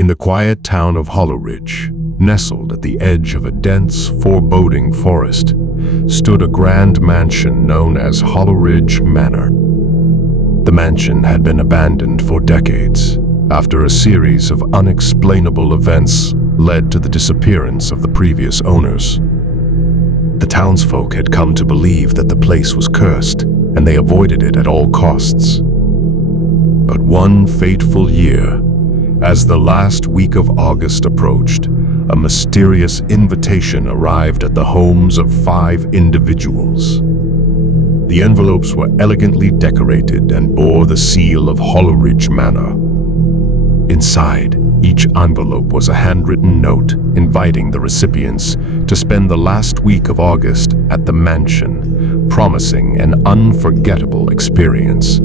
In the quiet town of Hollow Ridge, nestled at the edge of a dense, foreboding forest, stood a grand mansion known as Hollow Ridge Manor. The mansion had been abandoned for decades after a series of unexplainable events led to the disappearance of the previous owners. The townsfolk had come to believe that the place was cursed, and they avoided it at all costs. But one fateful year, as the last week of August approached, a mysterious invitation arrived at the homes of 5 individuals. The envelopes were elegantly decorated and bore the seal of Hollow Ridge Manor. Inside, each envelope was a handwritten note inviting the recipients to spend the last week of August at the mansion, promising an unforgettable experience.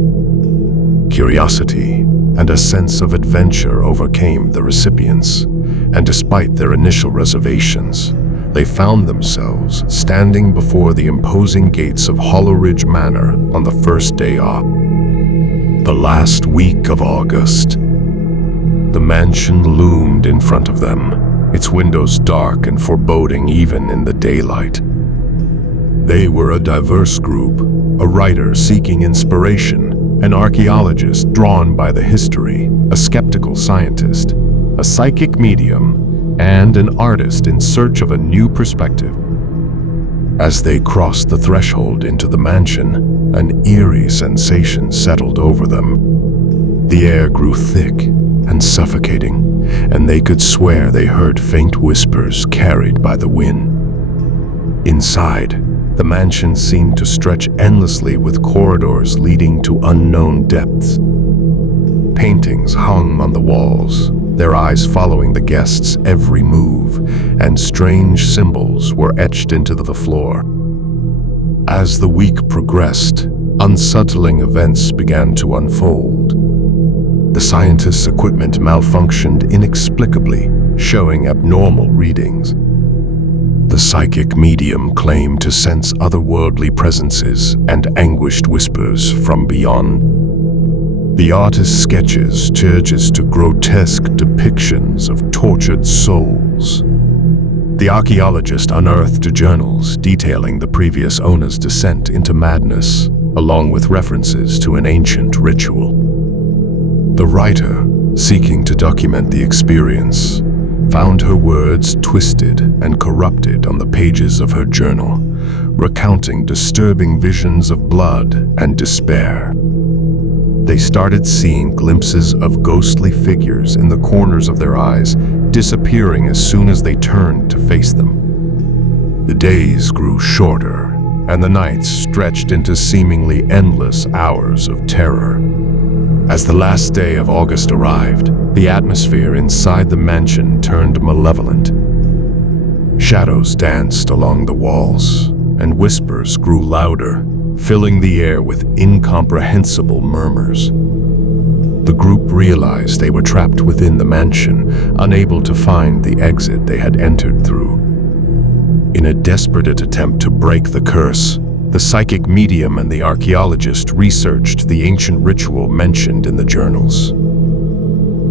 Curiosity and a sense of adventure overcame the recipients, and despite their initial reservations, they found themselves standing before the imposing gates of Hollow Ridge Manor on the first day off. The last week of August. The mansion loomed in front of them, its windows dark and foreboding even in the daylight. They were a diverse group, a writer seeking inspiration, an archaeologist drawn by the history, a skeptical scientist, a psychic medium, and an artist in search of a new perspective. As they crossed the threshold into the mansion, an eerie sensation settled over them. The air grew thick and suffocating, and they could swear they heard faint whispers carried by the wind. Inside, the mansion seemed to stretch endlessly with corridors leading to unknown depths. Paintings hung on the walls, their eyes following the guests' every move, and strange symbols were etched into the floor. As the week progressed, unsettling events began to unfold. The scientists' equipment malfunctioned inexplicably, showing abnormal readings. The psychic medium claimed to sense otherworldly presences and anguished whispers from beyond. The artist's sketches changes to grotesque depictions of tortured souls. The archaeologist unearthed journals detailing the previous owner's descent into madness, along with references to an ancient ritual. The writer, seeking to document the experience, found her words twisted and corrupted on the pages of her journal, recounting disturbing visions of blood and despair. They started seeing glimpses of ghostly figures in the corners of their eyes, disappearing as soon as they turned to face them. The days grew shorter, and the nights stretched into seemingly endless hours of terror. As the last day of August arrived, the atmosphere inside the mansion turned malevolent. Shadows danced along the walls, and whispers grew louder, filling the air with incomprehensible murmurs. The group realized they were trapped within the mansion, unable to find the exit they had entered through. In a desperate attempt to break the curse, the psychic medium and the archaeologist researched the ancient ritual mentioned in the journals.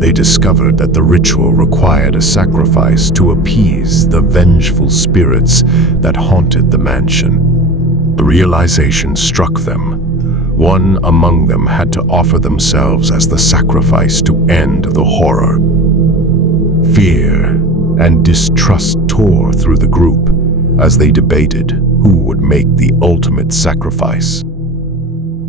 They discovered that the ritual required a sacrifice to appease the vengeful spirits that haunted the mansion. The realization struck them. One among them had to offer themselves as the sacrifice to end the horror. Fear and distrust tore through the group as they debated who would make the ultimate sacrifice.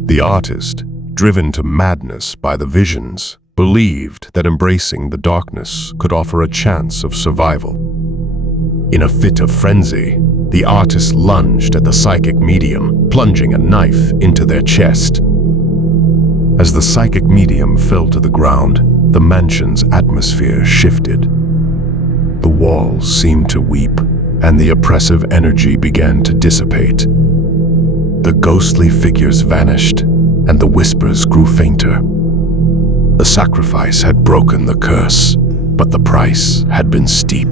The artist, driven to madness by the visions, believed that embracing the darkness could offer a chance of survival. In a fit of frenzy, the artist lunged at the psychic medium, plunging a knife into their chest. As the psychic medium fell to the ground, the mansion's atmosphere shifted. The walls seemed to weep, and the oppressive energy began to dissipate. The ghostly figures vanished, and the whispers grew fainter. The sacrifice had broken the curse, but the price had been steep.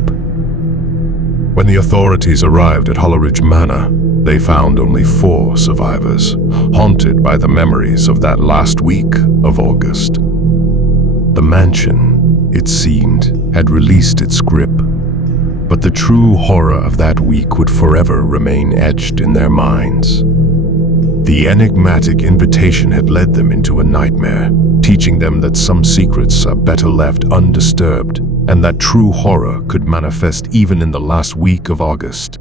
When the authorities arrived at Hollow Ridge Manor, they found only 4 survivors, haunted by the memories of that last week of August. The mansion, it seemed, had released its grip. But the true horror of that week would forever remain etched in their minds. The enigmatic invitation had led them into a nightmare, teaching them that some secrets are better left undisturbed, and that true horror could manifest even in the last week of August.